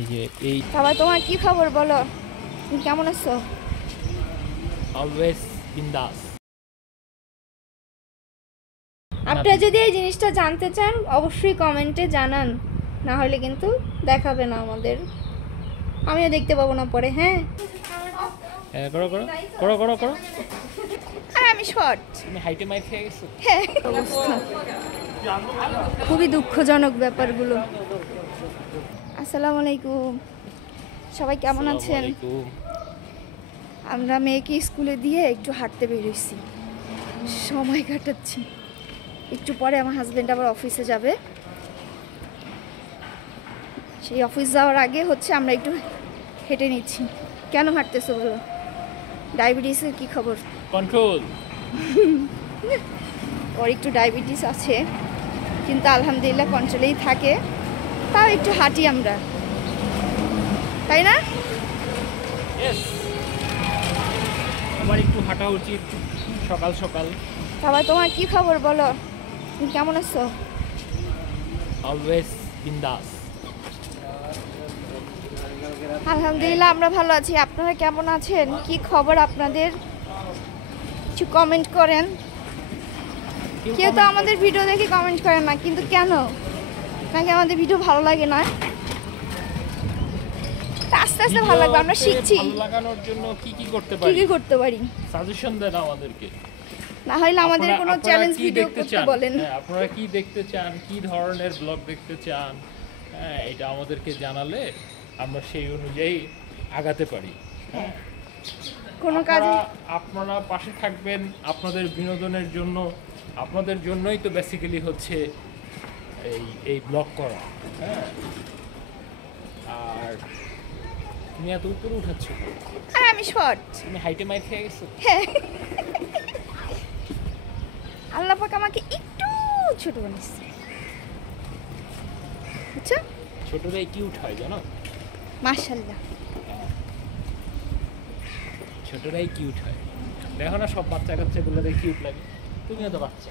এই যে এই বাবা তোমার কি খবর বলো, তুমি কেমন আছো? অলওয়েজ বিন্দাস। আপনারা যদি এই জিনিসটা জানতে চান অবশ্যই কমেন্টে জানান, না হলে কিন্তু দেখাবে না আমাদের, আমিও দেখতে পাবো না পরে। হ্যাঁ করো করো করো করো করো। আর আমি শর্ট, তুমি হাইটে মাইর খেয়ে গেছো। হ্যাঁ অবস্থা খুবই দুঃখজনক ব্যাপারগুলো। আসসালামু আলাইকুম, সবাই কেমন আছেন? আমরা মেয়েকে স্কুলে দিয়ে একটু হাঁটতে বেরিয়েছি, সময় কাটাচ্ছি। একটু পরে আমার হাজবেন্ড আবার অফিসে যাবে, সেই অফিস যাওয়ার আগে হচ্ছে আমরা একটু হেঁটে নিচ্ছি। কেন হাঁটতেছো বলো? ডায়াবেটিসের কি খবর? কন্ট্রোল। ওর একটু ডায়াবেটিস আছে, কিন্তু আলহামদুলিল্লাহ কন্ট্রোলেই থাকে। তাও একটু হাঁটি আমরা, তাই না? আমার একটু হাঁটা উচিত সকাল সকাল। বাবা তোমার কি খবর বলো, তুমি কেমন আছো? অলওয়েজ বিন্দাস। আলহামদুলিল্লাহ আমরা ভালো আছি। আপনারা কেমন আছেন? কি খবর আপনাদের? কিছু কমেন্ট করেন। কেউ তো আমাদের ভিডিও দেখে কমেন্ট করেন না, কিন্তু কেন? নাকি আমাদের ভিডিও ভালো লাগে না? আস্তে আস্তে ভালো লাগবে, আমরা শিখছি। ভালো লাগানোর জন্য কি কি করতে কি পারি? কি করতে পারি সাজেশন দেন আমাদেরকে। না হলে আমাদের কোনো চ্যালেঞ্জ ভিডিও করতে বলেন। আপনারা কি দেখতে চান, কি ধরনের ব্লগ দেখতে চান, হ্যাঁ এটা আমাদেরকে জানালে আমরা সেই অনুযায়ী আগাতে পারি। হ্যাঁ কোনো কাজে আপনারা পাশে থাকবেন আপনাদের বিনোদনের জন্য, আপনাদের জন্যই তো বেসিক্যালি হচ্ছে এই ব্লগ করা। হ্যাঁ আর তুমি এত উপরে উঠাচ্ছ, আর আমি শর্ট, তুমি হাইটে মাইর খেয়ে গেছো। হ্যাঁ আল্লাহ পাক আমাকে একটু ছোট বানিয়েছে, বুঝছো? ছোটরাই কিউট হয় জানো, মাশাআল্লাহ। ছোটরাই কিউট হয়। দেখো না সব বাচ্চা কাচ্চাগুলো দেখে কিউট লাগে, তুমিও তো বাচ্চা।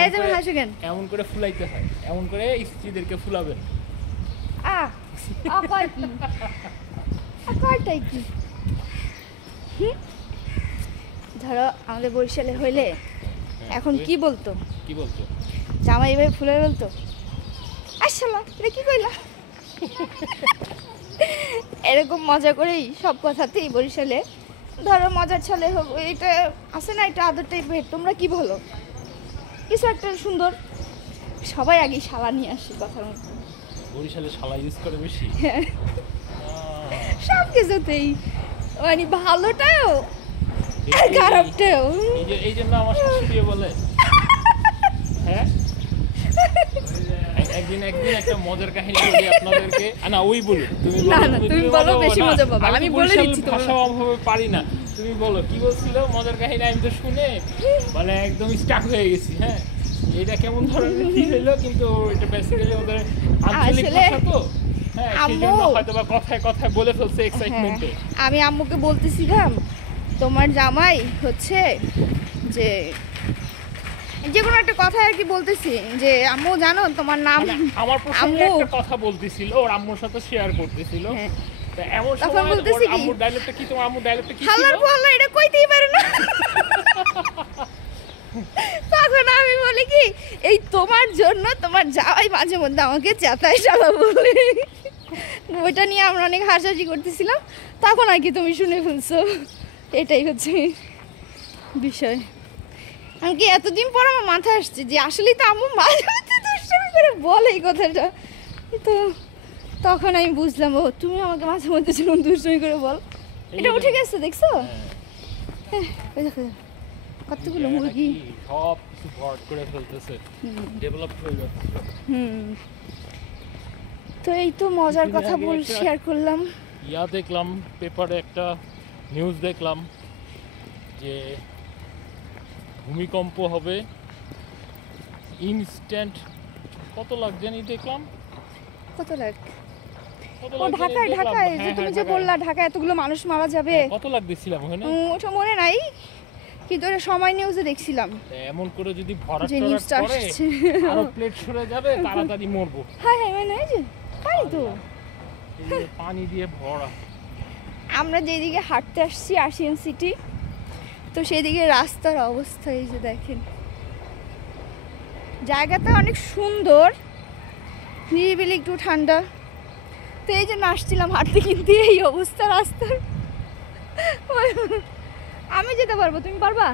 এই তুমি হাসো কেন? এমন করে ফুলাইতে হয়, এমন করে স্ত্রীদেরকে ফুলাবেন। কয় কি কয়টাই কি ধরো আমাদের বরিশালে হইলে এখন কি বলতো? কি বলতো? জামাই এভাবে ফুলে বলতো, আসলে এটা কি কইলা? এরকম মজা করেই সব কথাতেই বরিশালে ধরো মজার ছলে হোক, এটা আছে না, এটা আদর টাইপের। তোমরা কি বলো? কিছু একটা সুন্দর, সবাই আগে শালা নিয়ে আসে কথার মধ্যে। বরিশালে শালা ইউজ করে বেশি সব কিছুতেই, মানে ভালোটাও আর খারাপটাও। এই জন্য আমার শাশুড়িও বলে। হ্যাঁ একদিন একটা মজার কাহিনী বলি আপনাদেরকে। না ওই বলো, তুমি না না তুমি বলো, বেশি মজা পাবা। আমি বলে দিচ্ছি, ভাষা অভাবে পারি না। তুমি বলো কি বলছিল মজার কাহিনী, আমি তো শুনে মানে একদম স্টাক হয়ে গেছি। হ্যাঁ এটা কেমন ধরনের কি হলো, কিন্তু এটা বেসিক্যালি ওদের আঞ্চলিক ভাষা তো। হ্যাঁ সেজন্য হয়তো বা কথায় কথায় বলে ফেলছে এক্সাইটমেন্টে। আমি আম্মুকে বলতেছিলাম তোমার জামাই হচ্ছে যে কোনো একটা কথা আর কি বলতেছি, যে আম্মু জানো তোমার নাম, আমার প্রসঙ্গে একটা কথা বলতেছিল, ওর আম্মুর সাথে শেয়ার করতেছিল। এমন সময় আম্মুর ডায়লগটা কি, তোমার আম্মুর ডায়লগটা কি ছিল? হালার পাল্লা এটা কইতেই পারে না। তখন আমি বলি কি, এই তোমার জন্য তোমার জামাই মাঝে মধ্যে আমাকে চেতায় শালা বলে। ওইটা নিয়ে আমরা অনেক হাসাহাসি করতেছিলাম, তখন আর কি তুমি শুনে ফেলছো। এটাই হচ্ছে বিষয়। আমি কি এতদিন পর আমার মাথায় আসছে যে আসলেই তো আম্মু মাঝে মধ্যে দুষ্টামি করে বলে এই কথাটা, তো তখন আমি বুঝলাম ও তুমি আমাকে মাঝে মধ্যে যেমন দুষ্টামি করে বল। এটা উঠে গেছে দেখছো? কতগুলো মুরগি সব কিছু ভর্ট করে ফেলতেছে, ডেভেলপ হয়ে যাচ্ছে। তো এই তো মজার কথা শেয়ার করলাম। দেখলাম পেপারে একটা নিউজ দেখলাম যে ভূমিকম্প হবে ইনস্ট্যান্ট। কত লাখ জানি দেখলাম, কত লাখ? ও ঢাকায় যে তুমি যে বললা ঢাকায় এতগুলো মানুষ মারা যাবে, কত লাখ দিছিলাম ওখানে ওটা মনে নাই, কিন্তু এটা সময় নিউজে দেখছিলাম এমন করে যদি ভরা যে নিউজটা আসছে আরো প্লেট সরে যাবে তাড়াতাড়ি মরবো। হ্যাঁ হ্যাঁ মানে এই যে পানি তো এই যে পানি দিয়ে ভরা। আমরা যেদিকে হাঁটতে আসছি আশিয়ান সিটি, তো সেদিকে রাস্তার অবস্থা এই যে দেখেন। জায়গাটা অনেক সুন্দর, নিরিবিলি, একটু ঠান্ডা। তো এই জন্য আসছিলাম হাঁটতে, কিন্তু এই অবস্থা রাস্তার। আমি যেতে পারবো, তুমি পারবা?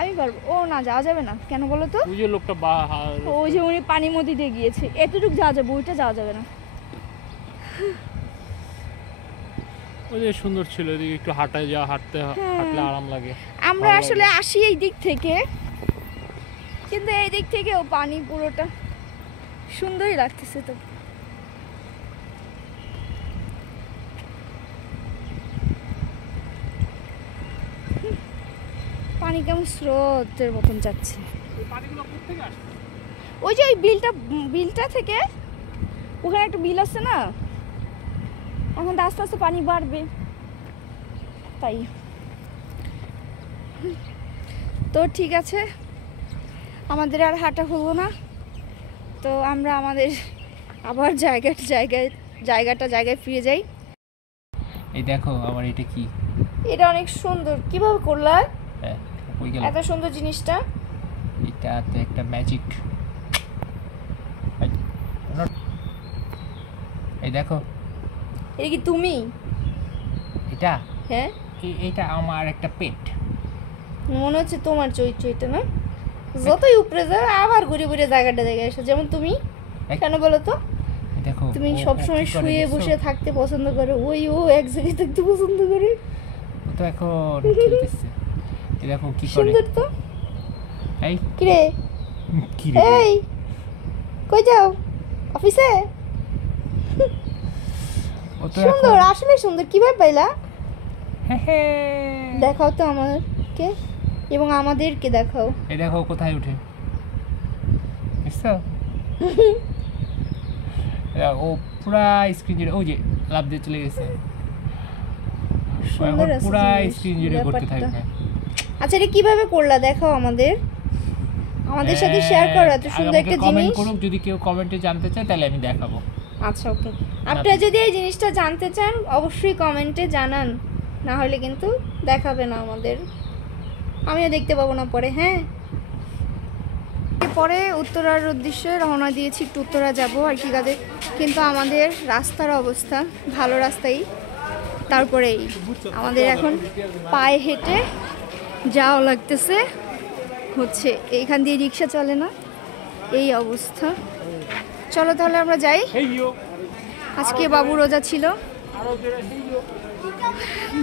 আমি পারবো। ও না, যাওয়া যাবে না কেন বলো তো? ওই যে লোকটা ওই যে উনি পানির মধ্যে দিয়ে গিয়েছে, এতটুকু যাওয়া যাবে, ওইটা যাওয়া যাবে না। ওই যে সুন্দর ছিল, এদিকে একটু হাঁটলে আরাম লাগে। আমরা আসলে আসি এই দিক থেকে, কিন্তু এই দিক থেকেও পানি পুরোটা সুন্দরই লাগতেছে। তো পানি কেমন স্রোতের মতন যাচ্ছে। ওই যে ওই বিলটা থেকে, ওখানে একটা বিল আছে না, এখন আস্তে আস্তে পানি বাড়বে তাই। তো ঠিক আছে, আমাদের আর হাঁটা হলো না, তো আমরা আমাদের আবার জায়গায় ফিরে যাই। এই দেখো আমার এটা কি, এটা অনেক সুন্দর। কিভাবে করলা ওই গেল এত সুন্দর জিনিসটা? এটাতে একটা ম্যাজিক। এই দেখো, এটা কি তুমি? এটা হ্যাঁ, এটা আমার একটা পেট। মনে হচ্ছে তোমার চরিত্র এটা না? যতই উপরে যাও আবার ঘুরে ঘুরে জায়গায় এসো, যেমন তুমি। কেন বলো তো? দেখো, তুমি সবসময় শুয়ে বসে থাকতে পছন্দ করো, ও এক জায়গায় থাকতে পছন্দ করে। ও তো এখন খেলতেছে। এই দেখো কি করে, সুন্দর তো। এই কি রে, এই কই যাও? অফিসে? ও তো সুন্দর, আসলে সুন্দর। কিভাবে পাইলা? হে দেখাও তো আমাকে, এবং আমাদেরকে দেখাও। এই দেখো কোথায় উঠে, বুঝছো? ও পুরা স্ক্রিন জুড়ে, ওই যে লাভ দিয়ে চলে গেছে, পুরা স্ক্রিন জুড়ে ঘুরতে থাকবে। আচ্ছা, এটা কিভাবে করলা দেখাও আমাদের সাথে শেয়ার করো। এত সুন্দর একটা জিনিস। কমেন্ট করুক, যদি কেউ কমেন্টে জানতে চায় তাহলে আমি দেখাবো। আচ্ছা, ওকে। আপনারা যদি এই জিনিসটা জানতে চান অবশ্যই কমেন্টে জানান, না হলে কিন্তু দেখাবে না আমাদের, আমিও দেখতে পাবো না পরে। হ্যাঁ, পরে উত্তরার উদ্দেশ্যে রওনা দিয়েছি, একটু উত্তরা যাবো আর কি কাজে, কিন্তু আমাদের রাস্তার অবস্থা ভালো রাস্তাই, তারপরেই আমাদের এখন পায়ে হেঁটে যাওয়া লাগতেছে হচ্ছে, এইখান দিয়ে রিক্সা চলে না, এই অবস্থা। চলো তাহলে আমরা যাই। আজকে বাবু রোজা ছিল,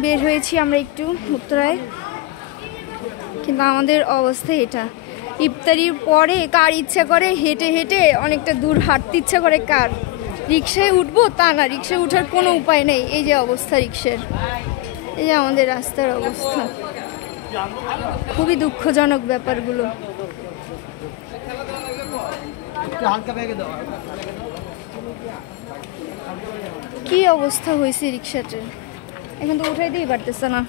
বের হয়েছি আমরা একটু উত্তরায়, কিন্তু আমাদের অবস্থা এটা। ইফতারির পরে কার ইচ্ছা করে হেঁটে হেঁটে অনেকটা দূর হাঁটতে ইচ্ছা করে, কার রিক্সায় উঠবো তা না, রিক্সায় ওঠার কোনো উপায় নেই। এই যে অবস্থা রিক্সার, এই যে আমাদের রাস্তার অবস্থা, খুবই দুঃখজনক ব্যাপারগুলো। কি অবস্থা হয়েছে রিক্সাটার, এখন তো উঠাইতেই পারতেছে না।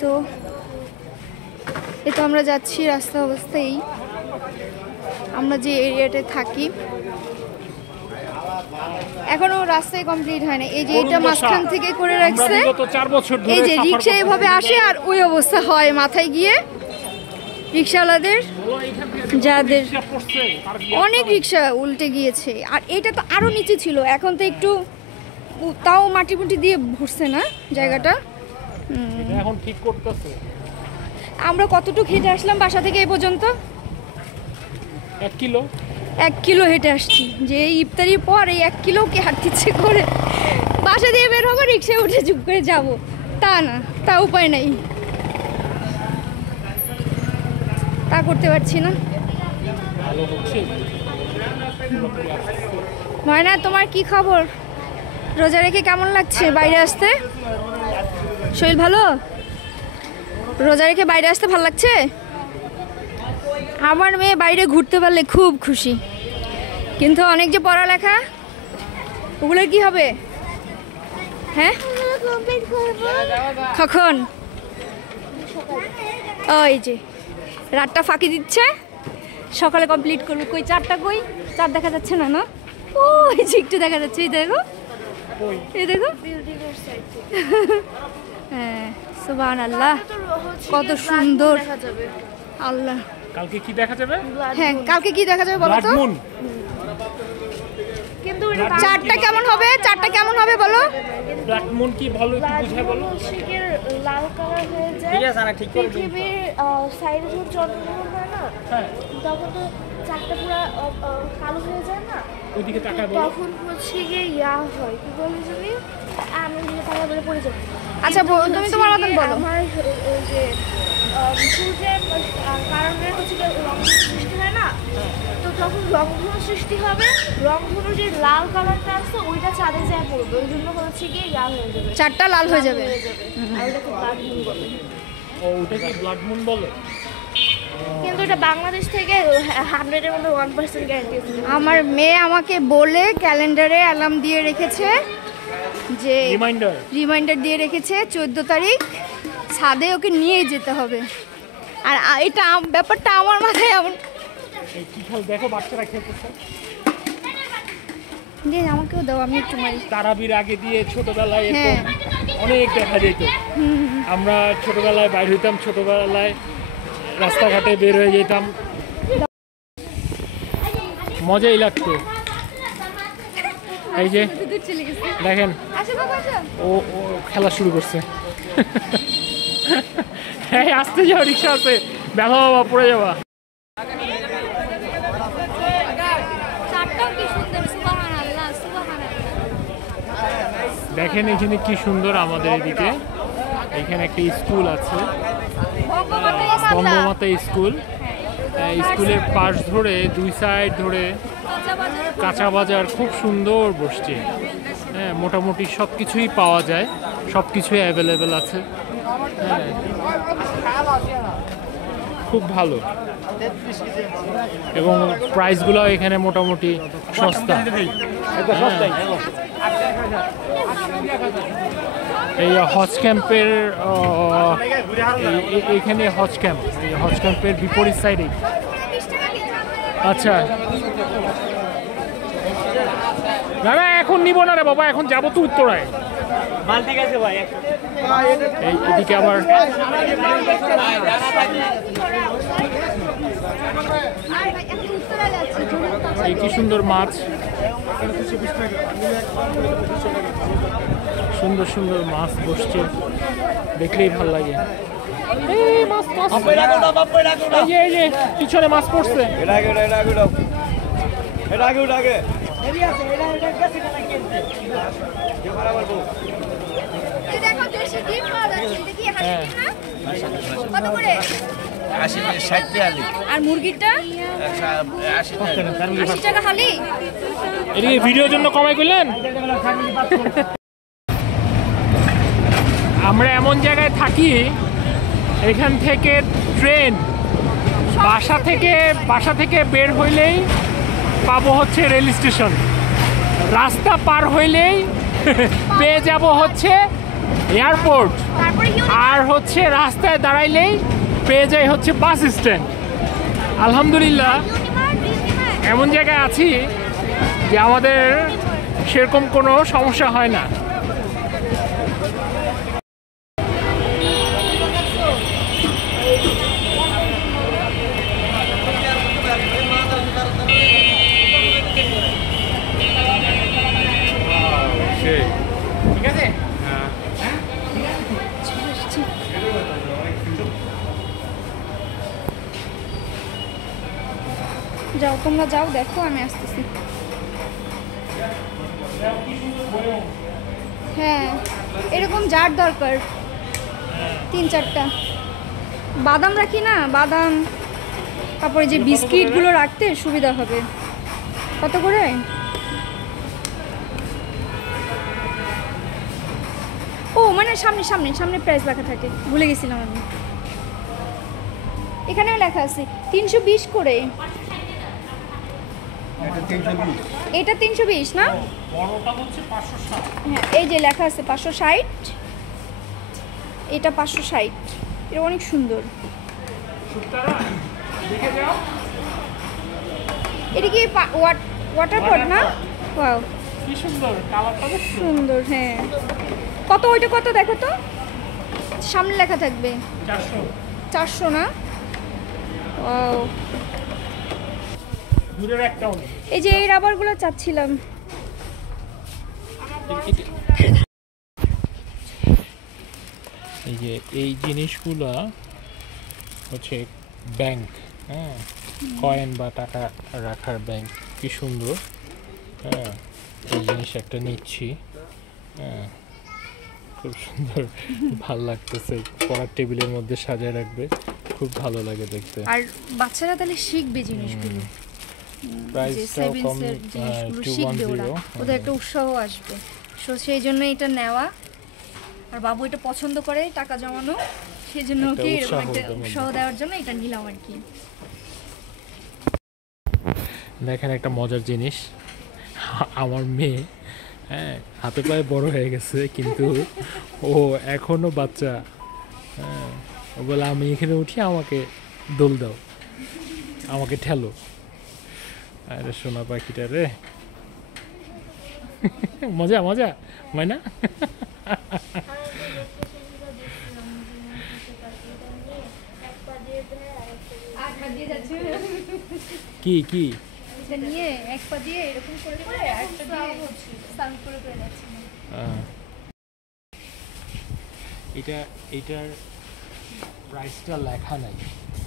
তো এই তো আমরা যাচ্ছি, রাস্তা অবস্থায় আমরা যে এরিয়াতে থাকি এখনো রাস্তায় কমপ্লিট হয় না। এই যে এটা মাঝখান থেকে করে রাখছে, এই যে রিক্সা এভাবে আসে আর ওই অবস্থা হয় মাথায় গিয়ে রিক্সাওয়ালাদের, যাদের অনেক রিক্সা উল্টে গিয়েছে। আর এটা তো আরো নিচে ছিল, এখন তো একটু তাও মাটি মুটি দিয়ে ভরছে না জায়গাটা, এখন ঠিক করতেছে। আমরা কতটুকু হেঁটে আসলাম বাসা থেকে এই পর্যন্ত? 1 কিলো হেঁটে আসছি, যে এই ইফতারির পর এই 1 কিলো কে হাঁটতে ইচ্ছে করে? বাসা দিয়ে বের হবো, রিক্সায় উঠে চুপ করে যাব, তা না, তা উপায় নাই, তা করতে পারছি না। ময়না, তোমার কি খবর? রোজা রেখে কেমন লাগছে বাইরে আসতে? শরীর ভালো? রোজা রেখে বাইরে আসতে ভালো লাগছে? আমার মেয়ে বাইরে ঘুরতে পারলে খুব খুশি, কিন্তু অনেক যে পড়ালেখা, ওগুলোর কি হবে? হ্যাঁ কখন? ওই যে রাতটা ফাঁকি দিচ্ছে, সকালে কমপ্লিট করবো। কই চারটা, কই চার দেখা যাচ্ছে না? না ওই যে একটু দেখা যাচ্ছে, এই দেখো, এই দেখো। হ্যাঁ সুবহানাল্লাহ, কত সুন্দর। আল্লাহ, কালকে কি দেখা যাবে? হ্যাঁ কালকে কি দেখা যাবে বলো তো? কিন্তু চারটা কেমন হবে? চারটা কেমন হবে বলো? ব্ল্যাক মুন কি ভালো একটু বুঝায় বলো। শিখের লাল কালার হয়ে যায়। ঠিক আছে, ঠিক করে দিন। পৃথিবীর সাইডে যখন চন্দ্রগ্রহণ হয় না, হ্যাঁ তখন তো চারটা পুরো কালো হয়ে যায় না, ওইদিকে তাকায় বলো। তখন হচ্ছে গিয়ে ইয়া হয়, কি বলি জানি, আমি দিকে তাকায় বলে পড়ে যাবে। আচ্ছা তুমি তোমার মতন বলো। আমার ওই যে সূর্যের কারণে হচ্ছে গিয়ে রংধনু সৃষ্টি হয় না, তো তখন রংধনু সৃষ্টি হবে, রংধনু যে লাল কালারটা আছে ওইটা চাঁদে যায় পড়বে, ওই জন্য হচ্ছে গিয়ে ইয়া হয়ে যাবে, চারটা লাল হয়ে যাবে। আর ওটাকে ব্লাড মুন বলে। ও ওটা কি ব্লাড মুন বলে? কিন্তু এটা বাংলাদেশ থেকে 100-এর মধ্যে 1% গ্যারান্টি আছে। আমার মেয়ে আমাকে বলে ক্যালেন্ডারে অ্যালার্ম দিয়ে রেখেছে, যে রিমাইন্ডার দিয়ে রেখেছে 14 তারিখ ছাদে ওকে নিয়ে যেতে হবে। আর এটা ব্যাপারটা আমার মাথায় এমন, এই কি খেল দেখো, বাচ্চারা খেলতেছে। যে আমাকেও দাও, আমি একটু মারি। তারাবির আগে দিয়ে ছোটবেলায় এরকম হ্যাঁ। অনেক দেখা যেত। আমরা ছোটবেলায় বাইর হইতাম, ছোটবেলায় রাস্তাঘাটে বের হয়ে যেতাম, মজাই লাগতো। এই যে দেখেন, ও ও খেলা শুরু করছে। হ্যাঁ আসতে যাও, রিক্সা আছে, ব্যথা বাবা পড়ে যাবা। দেখেন এখানে কি সুন্দর আমাদের এদিকে, এখানে একটা স্কুল আছে, বঙ্গমাতা স্কুল। স্কুলের পাশ ধরে দুই সাইড ধরে কাঁচা বাজার খুব সুন্দর বসছে। হ্যাঁ মোটামুটি সব কিছুই পাওয়া যায়, সব কিছুই অ্যাভেলেবেল আছে। হ্যাঁ খুব ভালো, এবং প্রাইসগুলো এখানে মোটামুটি সস্তা। এই হজ ক্যাম্পের এখানে হজ ক্যাম্পের বিপরীত সাইডে। আচ্ছা দাদা এখন নিব না রে বাবা, এখন যাবো তো উত্তরায়। ঠিক আছে ভাই, এদিকে আবার এই কি সুন্দর মাছ, সুন্দর সুন্দর মাছ বসছে, দেখলেই ভালো লাগে। এই যে পিছনে মাছ পড়ছে। আর মুরগিটা 80 টাকা খালি। এদিকে ভিডিওর জন্য কমাই করলেন। আমরা এমন জায়গায় থাকি, এখান থেকে ট্রেন বাসা থেকে বের হইলেই পাবো হচ্ছে রেল স্টেশন, রাস্তা পার হইলেই পেয়ে যাব হচ্ছে এয়ারপোর্ট, আর হচ্ছে রাস্তায় দাঁড়াইলেই পেয়ে যাই হচ্ছে বাস স্ট্যান্ড। আলহামদুলিল্লাহ এমন জায়গায় আছি যে আমাদের সেরকম কোনো সমস্যা হয় না। ঠিক আছে, যাও তোমরা যাও, দেখো আমি আসতেছি। হ্যাঁ এরকম যার দরকার 3-4টা বাদাম রাখি না, বাদাম, তারপরে যে বিস্কিটগুলো রাখতে সুবিধা হবে। কত করে? ও মানে সামনে সামনে সামনে প্রাইস লেখা থাকে, ভুলে গেছিলাম আমি। এখানেও লেখা আছে 320 করে। এটা 320 না? বড়টা হচ্ছে 560। হ্যাঁ এই যে লেখা আছে 560, এটা 560, এটা অনেক সুন্দর। সুতারা দেখে যাও। এটা কি ওয়াটার পট না? ওয়াও কি সুন্দর কালারটা, দেখছো? সুন্দর। হ্যাঁ কত, ওইটা কত দেখো তো, সামনে লেখা থাকবে 400। 400 না? ওয়াও, দূরের একটা অনেক। এই যে এই রাবারগুলো চাচ্ছিলাম। এই যে এই জিনিসগুলো হচ্ছে ব্যাংক, হ্যাঁ, কয়েন বা টাকা রাখার ব্যাংক। কি সুন্দর। হ্যাঁ এই জিনিস একটা নিচ্ছি। হ্যাঁ খুব সুন্দর, ভাল লাগতেছে। পড়ার টেবিলের মধ্যে সাজায় রাখবে, খুব ভালো লাগে দেখতে। আর বাচ্চারা তাহলে শিখবে জিনিসগুলো, যে প্রাইসটাও কম, সেভিংসের জিনিসগুলো শিখবে ওরা, 210। ওদের একটা উৎসাহ আসবে। সো সেই জন্য এটা নেওয়া। আর বাবু এটা পছন্দ করে টাকা জমানো, সেই জন্য একটা ওকে এরকম উৎসাহ একটা ওদের মধ্যে। উৎসাহ দেওয়ার জন্য এটা নিলাম আর কি। দেখেন একটা মজার জিনিস, আমার মেয়ে, হ্যাঁ, হাতে পায়ে বড় হয়ে গেছে কিন্তু ও এখনো বাচ্চা। হ্যাঁ ও বলে আমি এখানে উঠি, আমাকে দোল দাও, আমাকে ঠেলো। আরে সোনা পাখিটা রে, মজা মজা, ময়না। কি কি এটা নিয়ে এক পা দিয়ে এরকম করে করে আরেকটা দিয়ে সার্ভ করে করে যাচ্ছে। এটার প্রাইসটা লেখা নাই।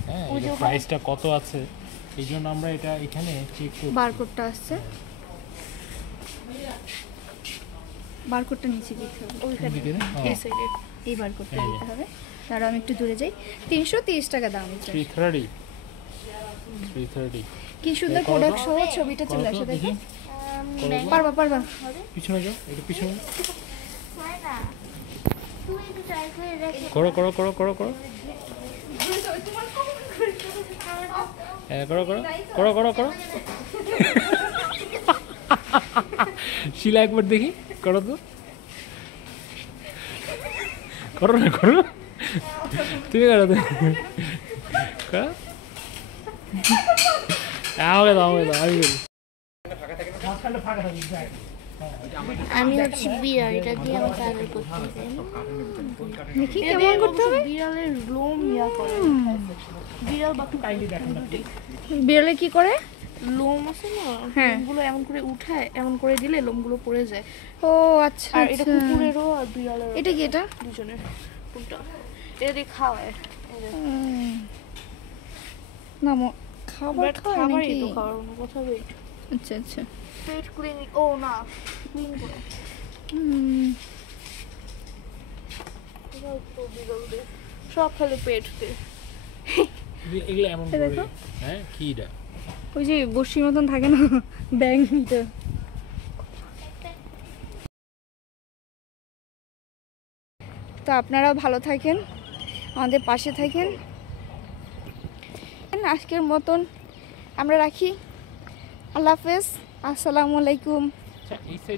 হ্যাঁ এটা প্রাইসটা কত আছে, এই জন্য আমরা এটা এখানে চেক করব। বারকোডটা আসছে, বারকোডটা নিচে দিতে হবে ওইখানে, এই সাইডে এই বারকোডটা দিতে হবে। তার আমি একটু দূরে যাই। 330 টাকা দাম। 330। কি সুন্দর প্রোডাক্ট সহ ছবিটা চলে আসে, দেখো। পারবা পারবা। পিছনে যাও, এটা পিছনে হয় না, তুমি একটু ট্রাই করে দেখো। করো করো করো করো করো। হ্যাঁ করো করো করো করো করো। শিলা একবার দেখি, করো তো, করো না করো, তুমি করো তো, করো। আমাকে দাও আমাকে দাও, আমি করি। আমি হচ্ছে বিড়াল, এটা দিয়ে আমি কালার করতে চাই। দেখি কেমন করতে হবে। বিড়ালের লোম ইয়া করে, বিড়াল বা বিড়ালে কি করে? লোম আছে না, হ্যাঁ। লোমগুলো এমন করে উঠায়, এমন করে দিলে লোমগুলো পড়ে যায়। ও আচ্ছা আর এটা আচ্ছা। কুকুরেরও আর বিড়ালেরও, এটা কি এটা? দুজনের কোনটা। এটা দিয়ে খাওয়ায়, না খাবার খাওয়া খাবারই নাকি? তো খাওয়ার কোনো কথা। ওয়েট, আচ্ছা আচ্ছা। পেট ক্লিনিক, ও না ক্লিন করে সব খালি পেট দিয়ে। এগুলো এমন এই করে, দেখো। হ্যাঁ কি এটা? ওই যে বসির মতন থাকে না ব্যাংকটা। তো আপনারাও ভালো থাকেন, আমাদের পাশে থাকেন। আজকের মতন আমরা রাখি। আল্লাহ হাফেজ, আসসালামু আলাইকুম। আচ্ছা এই সাইড